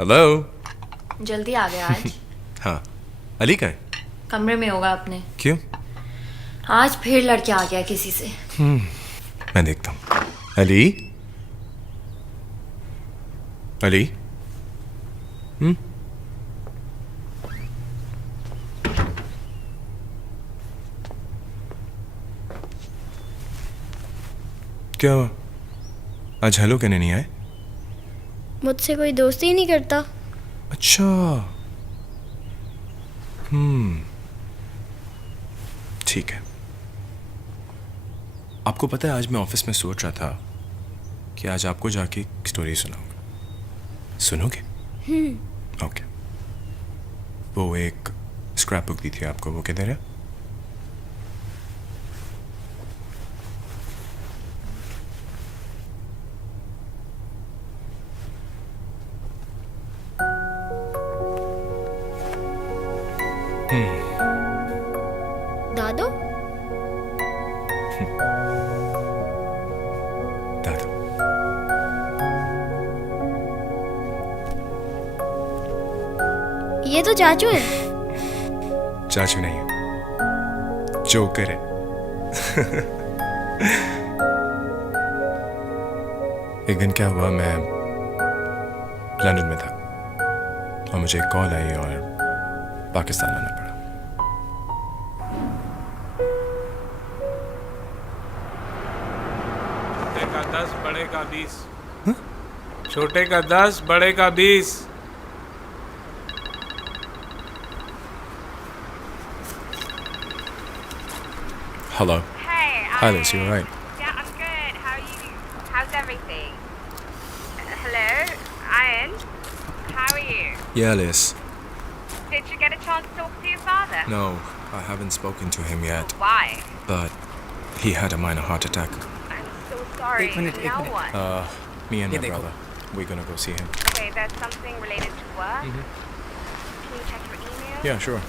Hello. जल्दी आ गया आज। हाँ, अली का है? कमरे में होगा अपने। क्यों? आज फिर लड़के आ गया किसी से। मैं देखता हूँ। अली, अली। क्या हुआ? आज हेलो कहने नहीं आए? मुझसे कोई दोस्ती ही नहीं करता। अच्छा। ठीक है। आपको पता है, आज मैं ऑफिस में सोच रहा था कि आज आपको जाके एक स्टोरी सुनाऊंगा। सुनोगे? ओके। वो एक स्क्रैप बुक दी थी आपको, वो किधर है? दादू, दादा। ये तो चाचू है। चाचू नहीं है, जोकर है। एक दिन क्या हुआ, मैं लंदन में था और मुझे एक कॉल आई और पाकिस्तान आना पड़ा। छोटे का 10, बड़े का 20। छोटे का 10, बड़े का 20। Hello. Hey, Hi, Liz, you alright? Yeah, I'm good. How are you? How's everything? Hello, Ian. How are you? Yeah, Liz. Did you get a chance to talk to your father? No, I haven't spoken to him yet, Why? but he had a minor heart attack. I'm so sorry. एक minute, Now एक minute. what? Me and ये my देखो। brother, we're gonna go see him. Okay, there's something related to work. Can you check your email? Yeah, sure.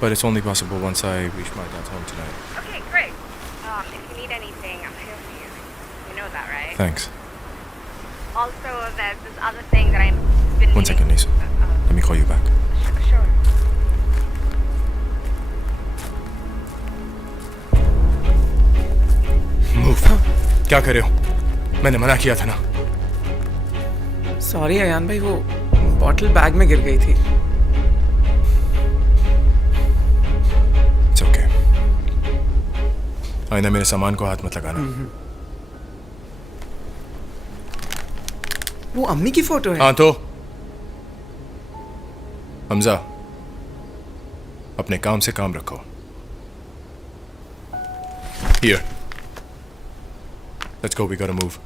But it's only possible once I reach my dad's home tonight. Okay, great. If you need anything, I'm here for you. You know that, right? Thanks. Also, there's this other thing that I've been. One second, Lisa. Let me call you back. Sure. Move. क्या कर रहे हो? मैंने मना किया था ना। Sorry Ayan भाई, वो बॉटल बैग में गिर गई थी। It's okay. आइंदा मेरे सामान को हाथ मत लगाना। वो अम्मी की फोटो है। हाँ तो हमजा, अपने काम से काम रखो। Here. Let's go, we gotta move.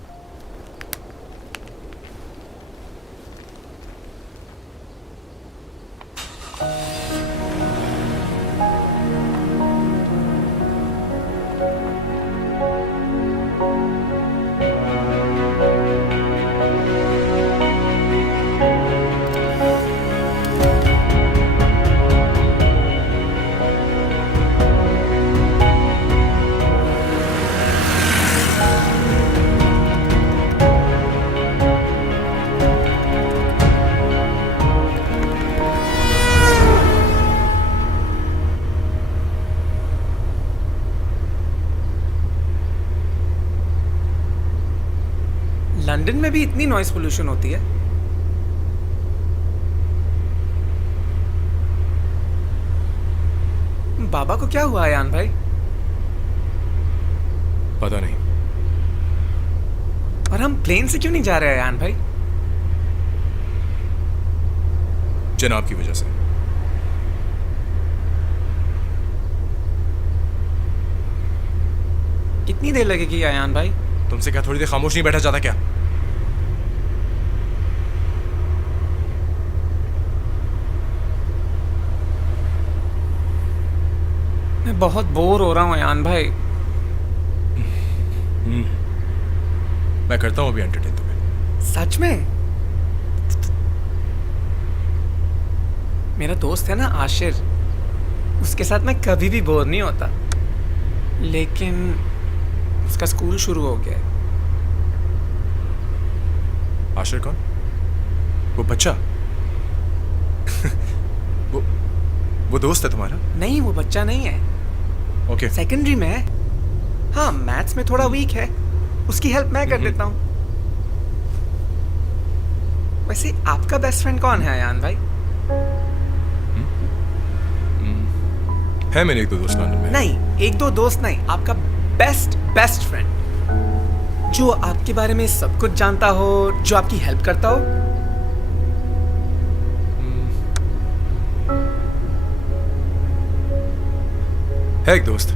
London में भी इतनी नॉइस पोल्यूशन होती है? बाबा को क्या हुआ अयान भाई? पता नहीं। और हम प्लेन से क्यों नहीं जा रहे अयान भाई? जनाब की वजह से। कितनी देर लगेगी अयान भाई? तुमसे क्या थोड़ी देर खामोश नहीं बैठा जाता क्या? मैं बहुत बोर हो रहा हूँ अयान भाई। मैं करता हूँ अभी एंटरटेन तुम्हें। सच में? मेरा दोस्त है ना आशिर, उसके साथ मैं कभी भी बोर नहीं होता, लेकिन उसका स्कूल शुरू हो गया है। आशिर कौन? वो बच्चा वो दोस्त है तुम्हारा? नहीं, वो बच्चा नहीं है, ओके सेकेंडरी में है। हाँ, मैथ्स में थोड़ा वीक है, उसकी हेल्प मैं कर देता हूँ। वैसे आपका बेस्ट फ्रेंड कौन है अयान भाई? है मेरे एक दो दोस्त लंदन में। नहीं, एक दो दोस्त नहीं, आपका बेस्ट फ्रेंड, जो आपके बारे में सब कुछ जानता हो, जो आपकी हेल्प करता हो। है एक दोस्त,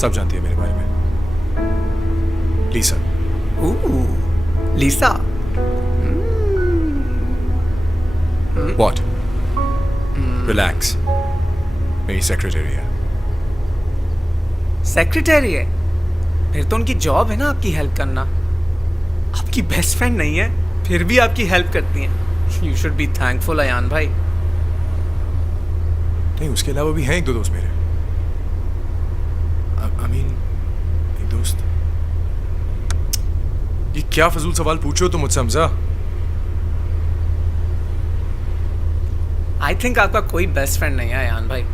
सब जानती है मेरे बारे में, लीसा। लीसा। What? Relax. मेरी सेक्रेटरी है। सेक्रेटरी है? फिर तो उनकी जॉब है ना आपकी हेल्प करना। आपकी बेस्ट फ्रेंड नहीं है, फिर भी आपकी हेल्प करती हैं। You should be thankful Ayaan भाई। नहीं, उसके अलावा भी हैं एक दो दोस्त मेरे। I mean, एक दोस्त। ये क्या फजूल सवाल पूछ रहे हो तुम मुझसे हमजा? आई थिंक आपका कोई बेस्ट फ्रेंड नहीं है अयान भाई।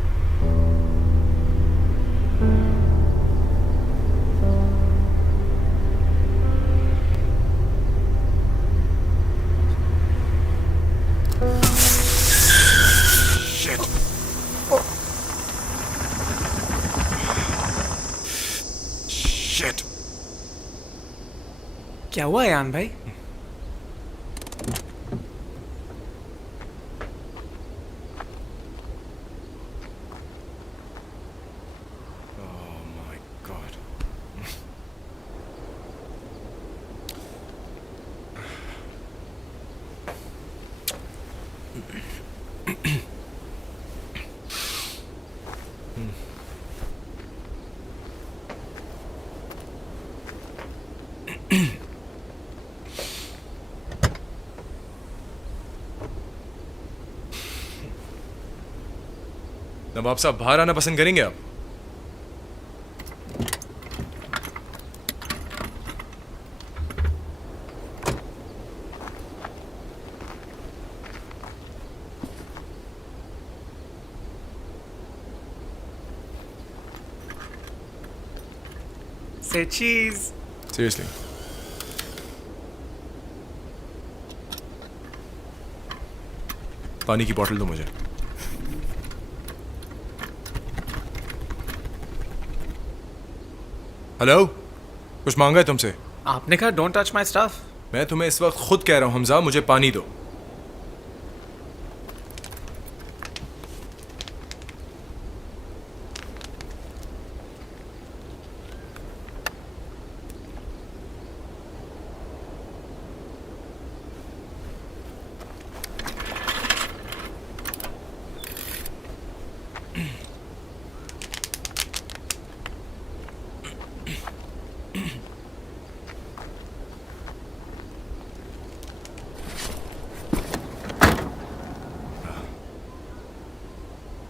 Shit. क्या हुआ अयान भाई? Oh my God. नवाब साहब बाहर आना पसंद करेंगे आप? Say cheese. Seriously. पानी की बोतल दो मुझे। हेलो, कुछ मांगा है तुमसे? आपने कहा डोंट टच माय स्टफ। मैं तुम्हें इस वक्त खुद कह रहा हूं हमजा, मुझे पानी दो।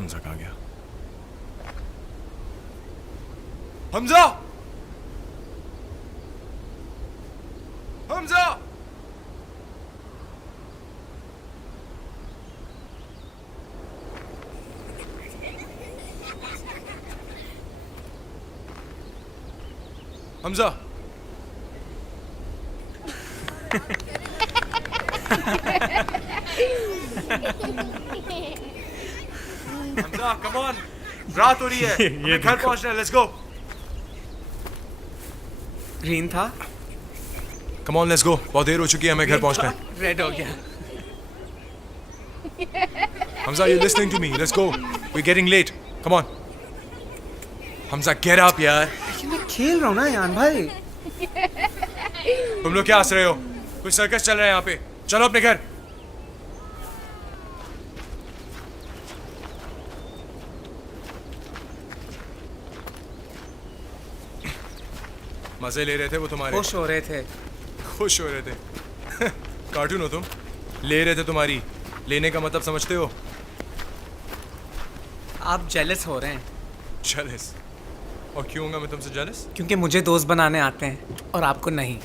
हमजा कहाँ गया? हमजा! हमजा! हमजा! Hamza, come on! रात हो रही है, हमें घर पहुंचना है, let's go! ग्रीन था, Come on, let's go. बहुत देर हो चुकी है, हमें घर पहुंचना है। रेड हो गया। Hamza, you're listening to me. Let's go. We're getting late. Come on. Hamza, get up, यार. ये मैं खेल रहा हूँ ना अयान भाई। तुम लोग क्या हंस रहे हो? कुछ सर्कस चल रहा है यहाँ पे। चलो अपने घर। मजे ले रहे थे वो तुम्हारे। खुश हो रहे थे। खुश हो रहे थे। कार्टून हो तुम। ले रहे थे तुम्हारी। लेने का मतलब समझते हो? आप जेलस हो रहे हैं। जेलस? और क्यों होगा मैं तुमसे जेलस? क्योंकि मुझे दोस्त बनाने आते हैं और आपको नहीं।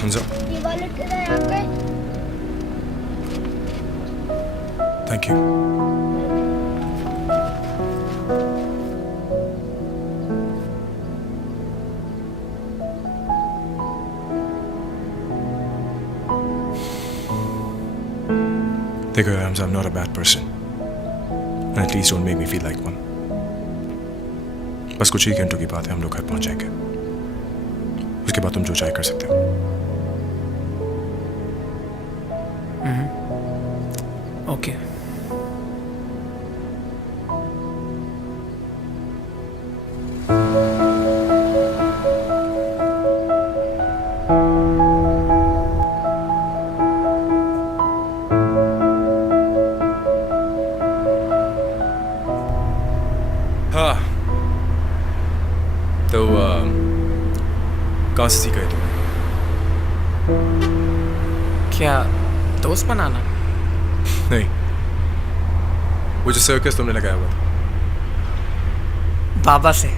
Hamza, ये वॉलेट किधर है आपका? thank you. देखो यार, Hamza, I'm not a bad person. And at least don't make me feel like one. बस कुछ ही घंटों की बात है, हम लोग घर पहुंच जाएंगे. उसके बाद तुम जो चाहे कर सकते हो. ओके. हाँ. तो कहाँ से सीखा है तुमने? क्या दोस्त बनाना? नहीं, वो जो सर्कस तुमने लगाया हुआ था. बाबा से.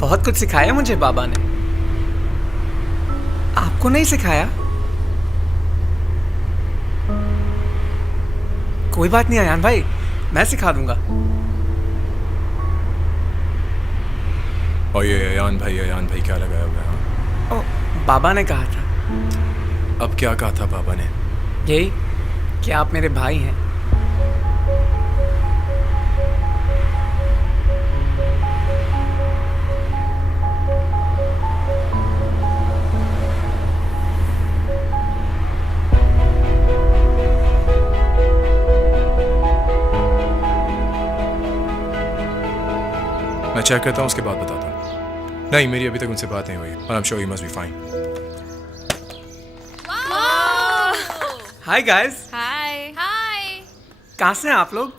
बहुत कुछ सिखाया मुझे बाबा ने. आपको नहीं सिखाया? कोई बात नहीं अयान भाई, मैं सिखा दूंगा. और ये अयान भाई क्या लगाया हुआ है? ओ, बाबा ने कहा था. अब क्या कहा था बाबा ने? यही कि आप मेरे भाई हैं. मैं चेक करता हूँ, उसके बाद बताता हूँ. नहीं, मेरी अभी तक उनसे बात नहीं हुई. और I am sure you must be fine. Hi guys. Hi hi कहाँ से हैं आप लोग?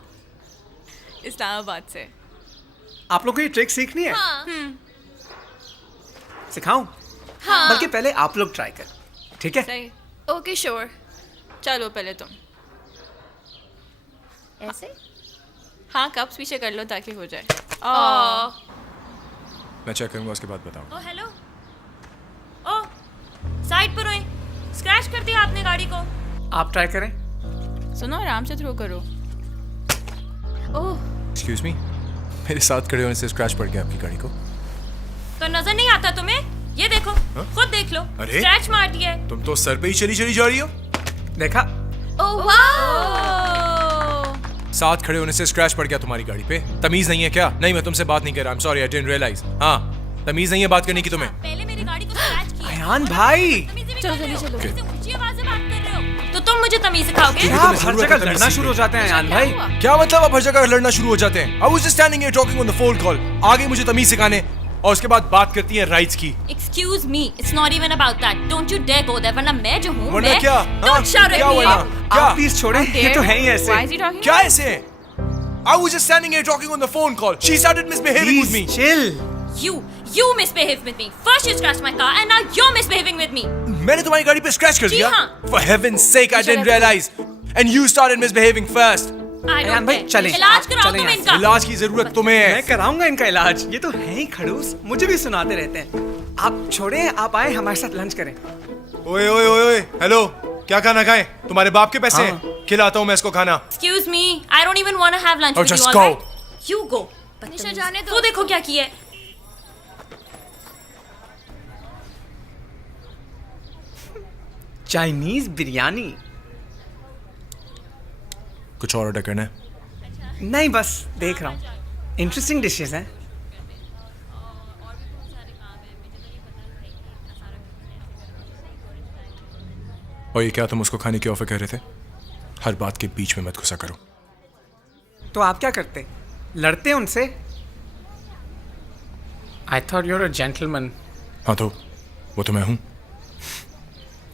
इस्लामाबाद से. आप लोग को ये ट्रिक सीखनी है? सिखाऊं? हाँ बल्कि पहले आप लोग ट्राई कर. ठीक है? सही. Okay sure. चलो पहले तुम. ऐसे? हाँ कप्स पीछे कर लो ताकि हो जाए. मैं चेक करूँगा, उसके बाद बताऊँ. ओ हेलो. ओ साइड पर हुई. स्क्रैच कर दिया आपने गाड़ी को. आप ट्राई करें. सुनो आराम से थ्रो करो. ओह एक्सक्यूज मी, मेरे साथ खड़े होने से स्क्रैच पड़ गया आपकी गाड़ी को. तो नजर नहीं आता तुम्हें? ये देखो, खुद देख लो. अरे? स्क्रैच मार दिया है. तुम तो सर पे ही चली जा रही हो. देखा? Oh wow. साथ खड़े होने से स्क्रैच पड़ गया तुम्हारी गाड़ी पे. तमीज नहीं है क्या? नहीं, मैं तुमसे बात नहीं कर रहा. I am sorry, I didn't realise. हाँ, तमीज नहीं है बात करने की तुम्हें. पहले मेरी गाड़ी को स्क्रैच किया. अयान भाई. चलो चलो. ऊंची आवाज से बात कर रहे हो तो तुम मुझे तमीज सिखाओगे? क्या आप हर जगह लड़ना शुरू हो जाते हैं अयान भाई? क्या मतलब आप हर जगह लड़ना शुरू हो जाते हैं? I was just standing here talking on the phone call. आगे मुझे तमीज सिखाने और उसके बाद बात करती हैं राइट्स की. Excuse me, it's not even about that. Don't you dare go there. वरना मैं जो हूँ वरना मैं. क्या? Don't shout क्या at me. वरना? क्या? आप प्लीज छोड़ें. ये तो है ही ऐसे. Why is he talking? क्या ऐसे है? I was just standing here talking on the phone call. She started misbehaving with me. Please chill. You misbehaved with me. First you scratched my car and now you're misbehaving with me. मैंने तुम्हारी गाड़ी पे scratch कर जी दिया. हाँ. For heaven's sake, I didn't realize. And you started misbehaving first. I Ayan don't भाई, care. चलें. इलाज आप कराओ चलें तुम यहाँ से. इनका. इलाज की जरूरत तुम्हें मैं है. कराऊंगा इनका इलाज. ये तो है ही खड़ूस. मुझे भी सुनाते रहते हैं. आप छोड़ें, आप आए हमारे साथ लंच करें. ओए ओए ओए ओए, हेलो. क्या खाना खाएं? तुम्हारे बाप के पैसे हाँ. हैं. खिलाता हूँ मैं इसको खाना. Excuse me. I don't even want to have lunch Oh, with you. just all go. right? You go. निशा जाने दो. तो देखो क्या किया है. चाइनीज बिरयानी. कुछ और ऑर्डर करना है? नहीं, बस देख रहा हूँ. इंटरेस्टिंग डिशेस हैं. और ये क्या तुम उसको खाने की ऑफर कर रहे थे? हर बात के बीच में मत गुस्सा करो. तो आप क्या करते? लड़ते उनसे? I thought you're a gentleman. हाँ तो वो तो मैं हूँ.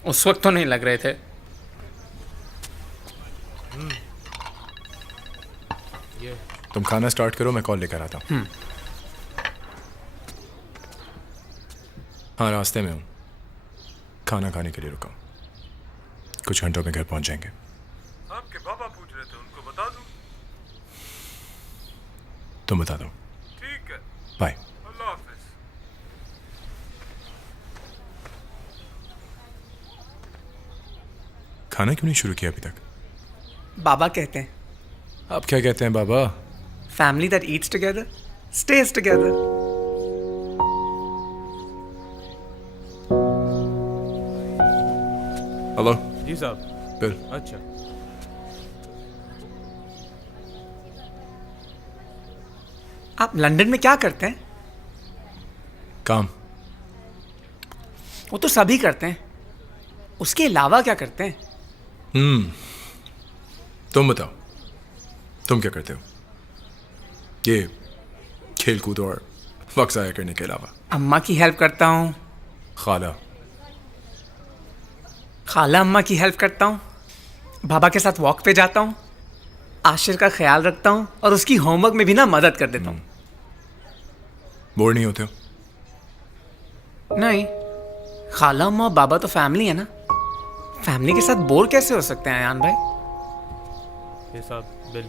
उस वक्त तो नहीं लग रहे थे. तुम खाना स्टार्ट करो, मैं कॉल लेकर आता हूँ. हाँ, रास्ते में हूँ. खाना खाने के लिए रुका हूँ. कुछ घंटों में घर पहुँच जाएंगे. आपके पापा पूछ रहे थे, उनको बता दूं? तुम बता दो. ठीक है. बाय. अल्लाह हाफिज. खाना क्यों नहीं शुरू किया अभी तक? बाबा कहते हैं आप क्या कहते हैं बाबा? Family that eats together stays together. Hello जी साहब। बिल। अच्छा। आप लंदन में क्या करते हैं? काम। वो तो सभी करते हैं, उसके अलावा क्या करते हैं? तुम बताओ, तुम क्या करते हो ये खेल कूद और वक्त ज़ाया करने के अलावा? अम्मा की हेल्प करता हूँ, खाला। खाला अम्मा की हेल्प करता हूँ, बाबा के साथ वॉक पे जाता हूँ, आशिर का ख्याल रखता हूँ और उसकी होमवर्क में भी ना मदद कर देता हूँ। बोर नहीं होते हो? नहीं, खाला अम्मा और बाबा तो फैमिली है ना, फैमिली के साथ बोर कैसे हो सकते हैं अयान भाई? ये साहब बिल।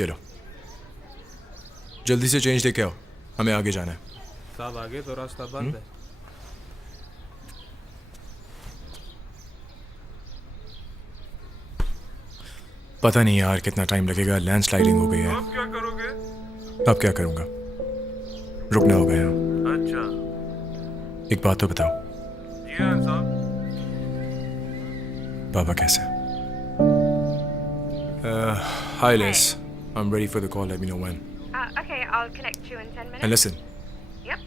ये लो, जल्दी से चेंज लेके आओ, हमें आगे जाना है। साहब आगे तो रास्ता बंद है। पता नहीं यार कितना टाइम लगेगा, लैंडस्लाइडिंग हो गई है। अब क्या करोगे? अब क्या करूँगा, रुकना होगा यहाँ। अच्छा। एक बात तो बताओ, जी हाँ साहब। बाबा कैसे? Hi Liz, I'm ready for the call, let me know when. Okay, I'll connect you in 10 minutes. And listen, Yep.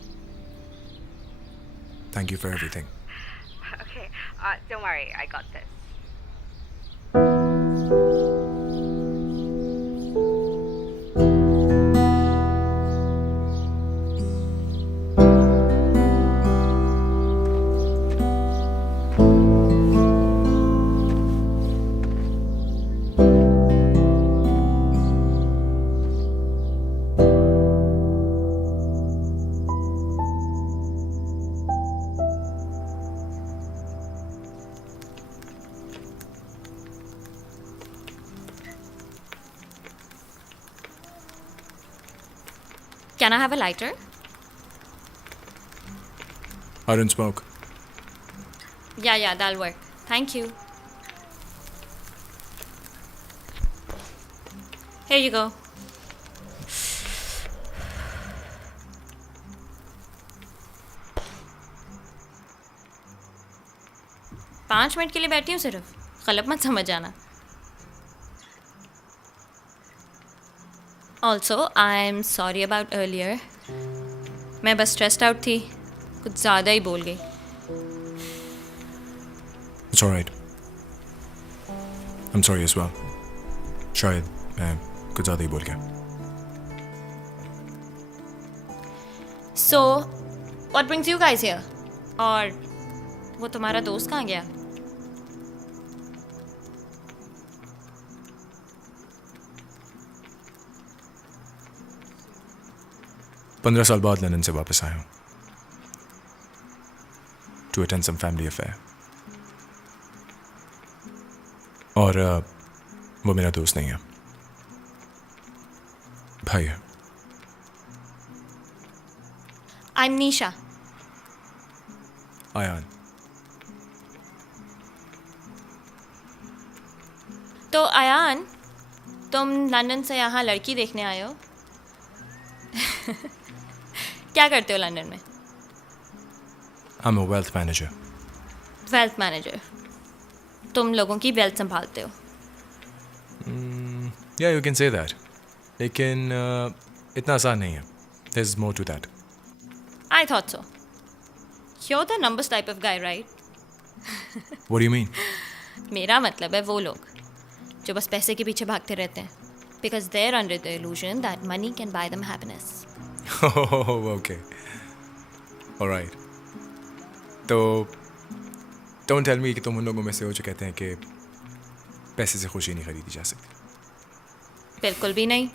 thank you for everything. Okay, don't worry, I got this. Can I have a lighter? I don't smoke. Yeah, that'll work. Thank you. Here you go. पाँच minute के लिए बैठी हूँ सिर्फ, गलत मत समझ आना। Also I am sorry about earlier, मैं बस स्ट्रेस्ड आउट थी, कुछ ज़्यादा ही बोल गई। It's alright. I'm sorry as well. शायद मैं कुछ ज़्यादा ही बोल गया। So, what brings you guys here? और वो तुम्हारा दोस्त कहाँ गया? पंद्रह साल बाद लंदन से वापस आया हूँ to attend some family affair. और वो मेरा दोस्त नहीं है, भाई है। I'm Nisha. आयान। तो अयान, तुम लंदन से यहाँ लड़की देखने आए हो? क्या करते हो लंदन में? I'm a wealth manager. Wealth manager. तुम लोगों की वेल्थ संभालते हो। Yeah, you can say that. लेकिन इतना आसान नहीं है. There's more to that. I thought so. You're the numbers type of guy, right? What do you mean? मेरा मतलब है वो लोग जो बस पैसे के पीछे भागते रहते हैं, because they're under the illusion that money can buy them happiness. Oh, okay. All right. तो don't tell me कि तुम उन लोगों में से हो जो कहते हैं कि पैसे से खुशी नहीं खरीदी जा सकती. बिल्कुल भी नहीं।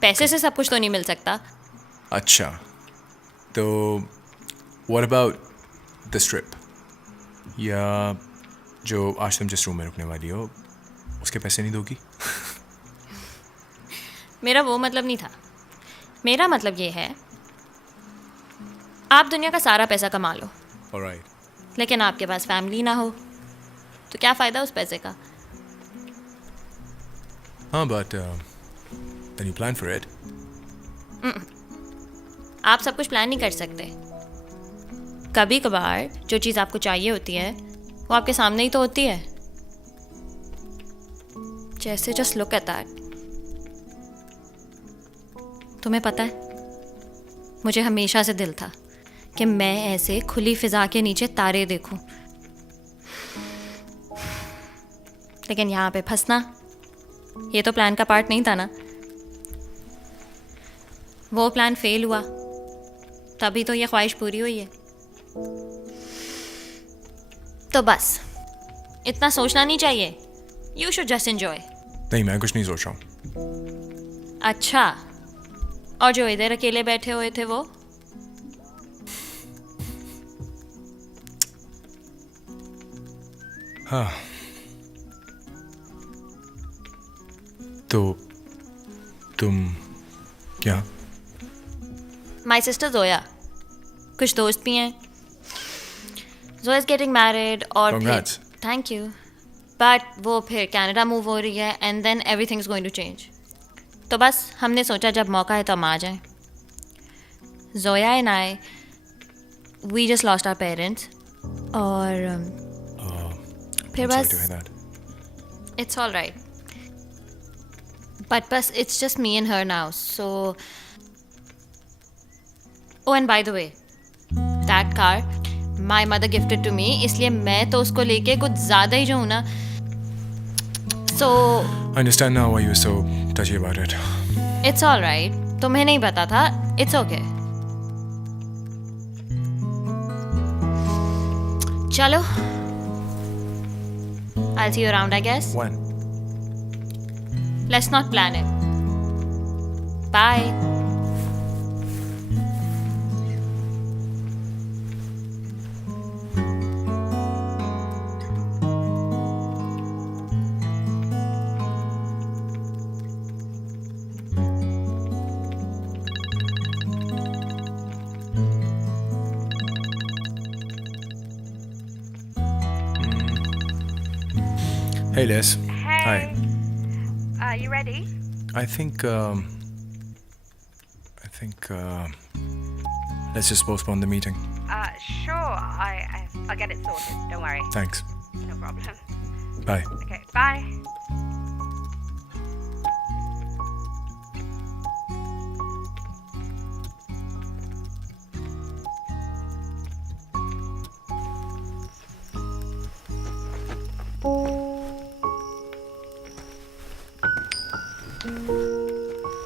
पैसे से सब कुछ तो नहीं मिल सकता। अच्छा, तो what about this trip? या जो आज तुम जिस रूम में रुकने वाली हो उसके पैसे नहीं दोगी? मेरा वो मतलब नहीं था। मेरा मतलब ये है, आप दुनिया का सारा पैसा कमा लो, ऑलराइट, लेकिन आपके पास फैमिली ना हो, तो क्या फ़ायदा उस पैसे का? हाँ, but then you plan for it. आप सब कुछ प्लान नहीं कर सकते. कभी कभार जो चीज़ आपको चाहिए होती है वो आपके सामने ही तो होती है. जैसे जस्ट लुक एट दैट. तुम्हें पता है, मुझे हमेशा से दिल था कि मैं ऐसे खुली फिजा के नीचे तारे देखूं, लेकिन यहाँ पे फंसना ये तो प्लान का पार्ट नहीं था ना. वो प्लान फेल हुआ, तभी तो ये ख्वाहिश पूरी हुई है. तो बस इतना सोचना नहीं चाहिए. You should just enjoy. नहीं, मैं कुछ नहीं सोच रहा हूँ. अच्छा, और जो इधर अकेले बैठे हुए थे वो? हाँ, तो तुम क्या? My sister Zoya. कुछ दोस्त भी हैं. जोया इज गेटिंग मैरिड और Congrats. Thank you. बट वो फिर कनाडा मूव हो रही है and then everything is going to change. तो बस हमने सोचा जब मौका है तो हम आ जाएं. Zoya and I, we just lost our parents और फिर I'm sorry बस to hear that. it's all right. But it's just me and her now. So, oh, and by the way, that car my mother gifted to me. इसलिए मैं तो उसको लेके कुछ ज़्यादा ही जो हूँ ना. So, I understand now why you were so touchy about it. it's all right. तुम्हें नहीं पता था. It's okay. चलो. I'll see you around, I guess. When? Let's not plan it. Bye. Hey, Liz. Hey. Hi. You ready? I think let's just postpone the meeting. Sure. I'll get it sorted. Don't worry. Thanks. No problem. Bye. Okay. Bye.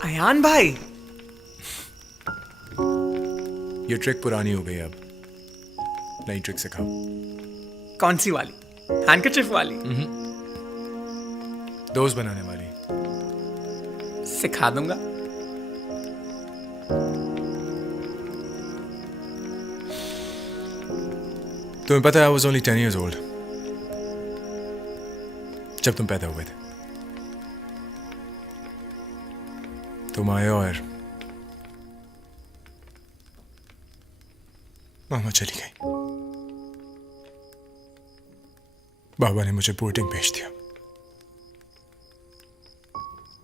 Ayan भाई, ये trick पुरानी हो गई, अब नई trick सिखाओ. कौन सी वाली? हैंडकरचिफ वाली? दोस्त बनाने वाली. सिखा दूंगा. तुम्हें पता है, I was only 10 years old जब तुम पैदा हुए थे. तुम आए और मामा चली गई. बाबा ने मुझे बोर्डिंग भेज दिया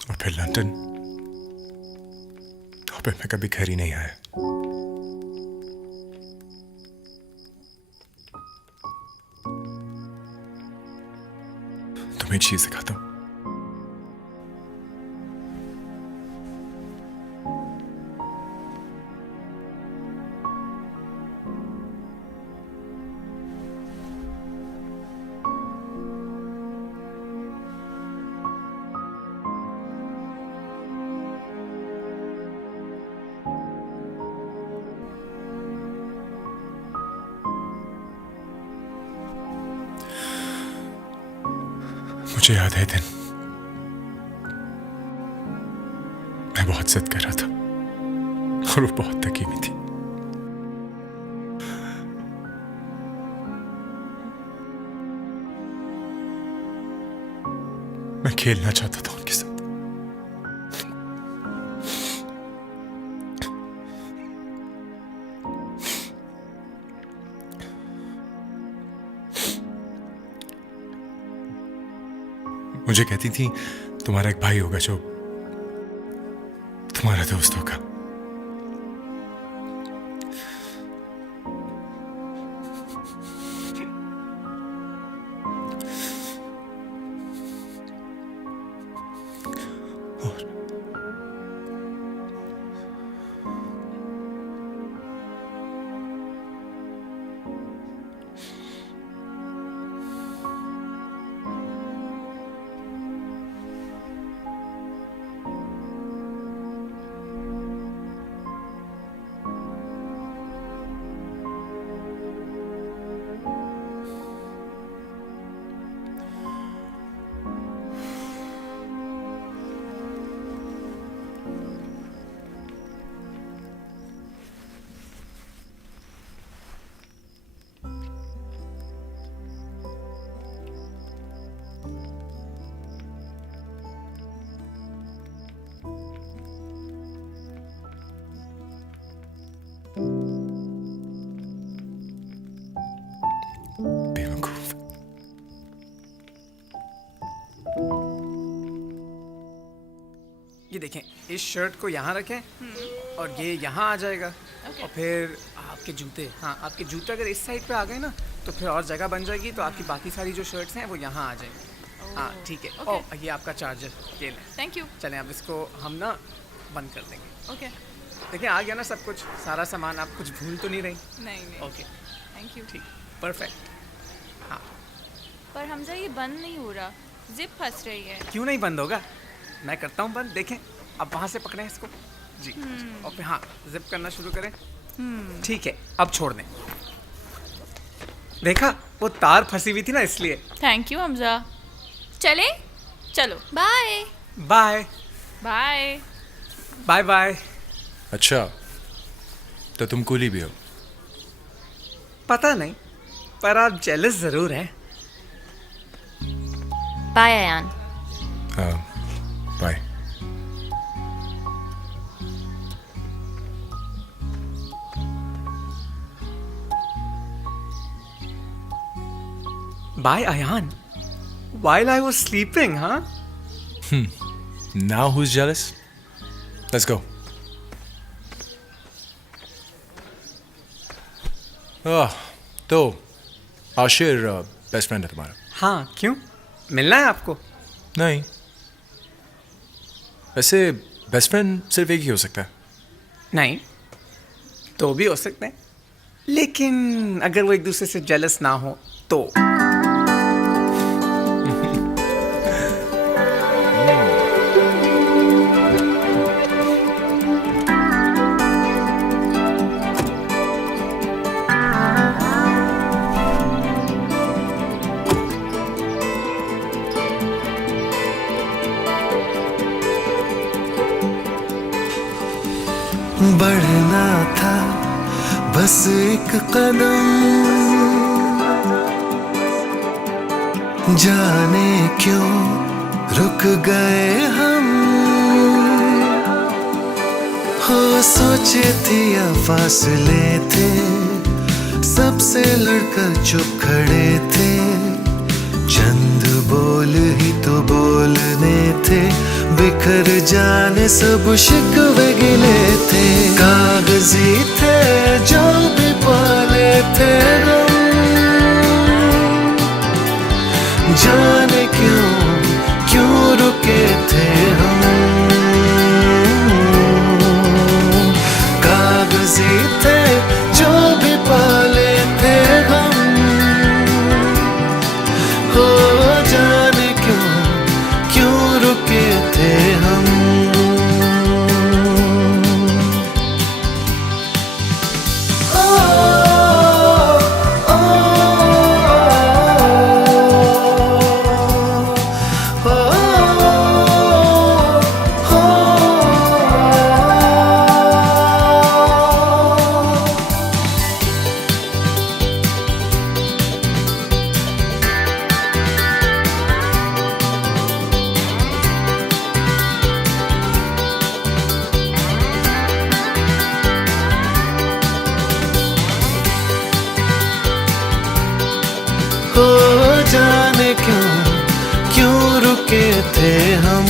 और फिर लंदन, और फिर मैं कभी घर ही नहीं आया. तुम्हें एक चीज सिखाता हूं. मुझे याद है दिन, मैं बहुत जिद कर रहा था और वो बहुत थकी हुई थी. मैं खेलना चाहता था उनके साथ, मुझे कहती थी तुम्हारा एक भाई होगा जो तुम्हारा दोस्त होगा। बेवकूफ। ये देखें, इस शर्ट को यहाँ रखें और ये यहाँ आ जाएगा। और फिर आपके जूते, हाँ आपके जूते अगर इस साइड पे आ गए ना तो फिर और जगह बन जाएगी, तो आपकी बाकी सारी जो शर्ट्स हैं वो यहाँ आ जाएंगी। हाँ ठीक है। Okay. ये आपका चार्जर, ये लें। Thank you. चलें अब इसको हम ना बंद कर देंगे। ओके। देखिए आ गया ना सब कुछ, सारा सामान, आप कुछ भूल तो नहीं रही? नहीं नहीं। Okay thank you. ठीक, परफेक्ट। हाँ पर हमजा ये बंद नहीं हो रहा, जिप फंस रही है। क्यों नहीं बंद होगा, मैं करता हूँ बंद। देखें अब वहाँ से पकड़ें इसको जी, और फिर हाँ जिप करना शुरू करें। ठीक है, अब छोड़ दें। देखा, वो तार फंसी हुई थी ना इसलिए। Thank you Hamza. चले चलो। Bye. Bye bye. Bye bye. अच्छा, तो तुम कूली भी हो? पता नहीं, पर आप जेलस जरूर हैं। बाय अयान। हाँ, bye. Bye Ayaan, while I was sleeping, huh? Now who's jealous? Let's go. तो आशिर बेस्ट फ्रेंड है तुम्हारा? हाँ, क्यों? मिलना है आपको? नहीं, वैसे बेस्ट फ्रेंड सिर्फ एक ही हो सकता है। नहीं, तो भी हो सकते हैं, लेकिन अगर वो एक दूसरे से जेलस ना हो तो। बढ़ना था बस एक कदम, जाने क्यों रुक गए हम। हो सोचे थे या फासले थे, सबसे लड़कर चुप खड़े थे। चंद बोल ही तो बोलने थे, बिखर जाने सब शिकवे गिले थे। कागजी थे जो भी पाले थे हम, जाने क्यों रुके थे हम। कागजी थे जो भी पाले थे हम, हो जाने क्यों रुके थे हम। हो जाने क्यों क्यों रुके थे हम।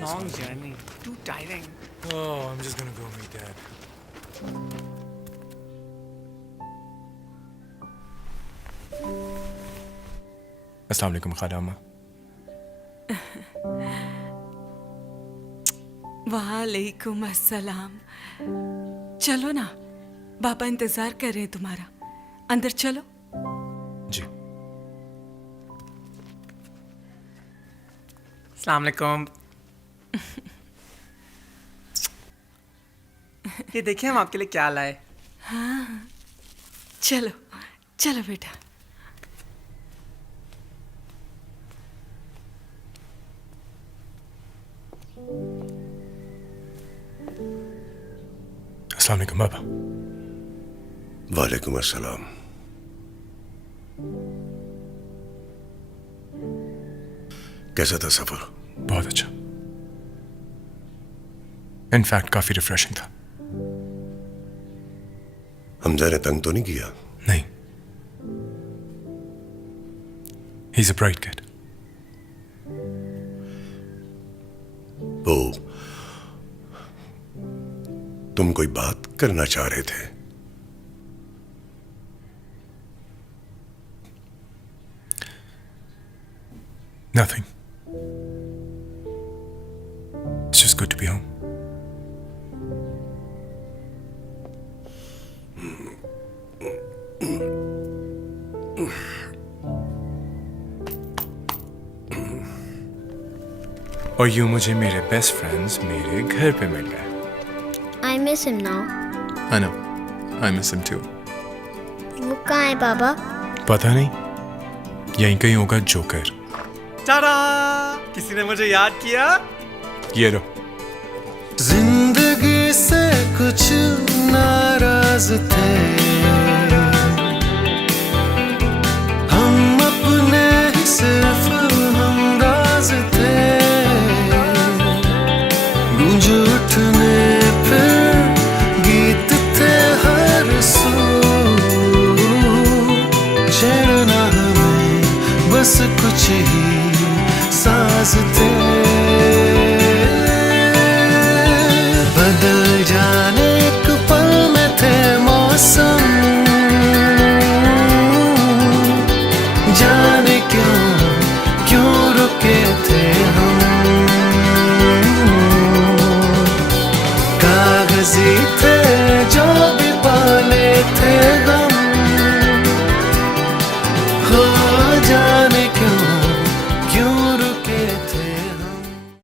Long journey, too tiring. Oh, I'm just gonna go meet Dad. अस्सलाम वालेकुम खालामा। वालेकुम अस्सलाम। चलो ना, बाबा इंतजार कर रहे हैं तुम्हारा। अंदर चलो। जी। अस्सलाम वालेकुम। ये देखिए हम आपके लिए क्या लाए। चलो चलो बेटा। अस्सलाम वालेकुम बाबा। वालेकुम अस्सलाम। कैसा था सफर? बहुत अच्छा। इनफैक्ट काफी रिफ्रेशिंग था। हमजा ने तंग तो नहीं किया? नहीं। He's a bright kid. वो तुम कोई बात करना चाह रहे थे? Nothing. It's just good to be home. और यूं मुझे मेरे बेस्ट फ्रेंड्स मेरे घर पे मिल गए। I miss him now. I know. I miss him too. वो कहाँ है पापा? पता नहीं, यहीं कहीं होगा जोकर। टाडा! किसी ने मुझे याद किया? ये लो। जिंदगी से कुछ नाराज थे हम, अपने ही सिर्फ हमराज थे। गूंज उठने फिर गीत थे हर सू, छेड़ना हमें बस कुछ ही साज थे। बदल जाने एक पल में थे मौसम, जाने क्यों रुके थे हम। कागजी थे